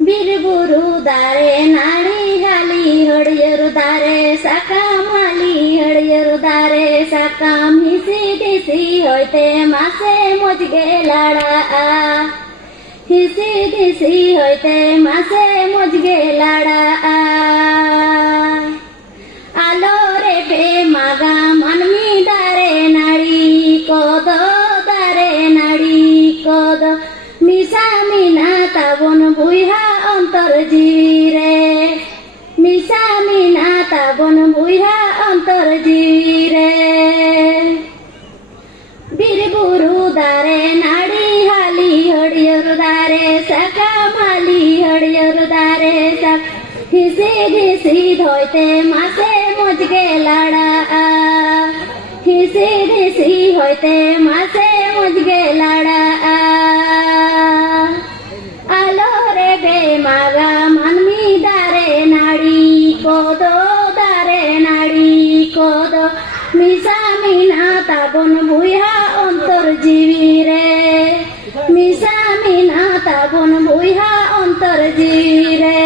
ಬಿರುಗುರು ದಾರೆ ನಾಡಿ ಹಾಲಿ ಹೊಡೆಯರು ದಾರೆ সাকামালি হড়িয়ರು ದಾರೆ সাকাম হিসি দিসি হইতে মাসে মজগে লাড়া হিসি দিসি হইতে মাসে মজগে লাড়া আলো রে বে মাগা মানমি দারে নাড়ি কদ দারে নাড়ি কদ মিশা মিনা তাবন বুইহা অন্তর জিরে মিশা মিনা তাবন বুইহা অন্তর জিরে বীরগুরু দারে নাড়ি হালি হড়িয়র দারে সাকামালি হড়িয়র দারে সাক হিসি ঘিসি ধইতে মাসে মজগে লাড়া হিসি ঘিসি হইতে মাসে মজগে লাড়া আলো রে বে মাগা মানমি দারে নাড়ি কদ দারে নাড়ি কদ মিশা মিনা তাবন বুইহা অন্তর জিবি রে মিশা মিনা তাবন বুইহা অন্তর জিবি রে।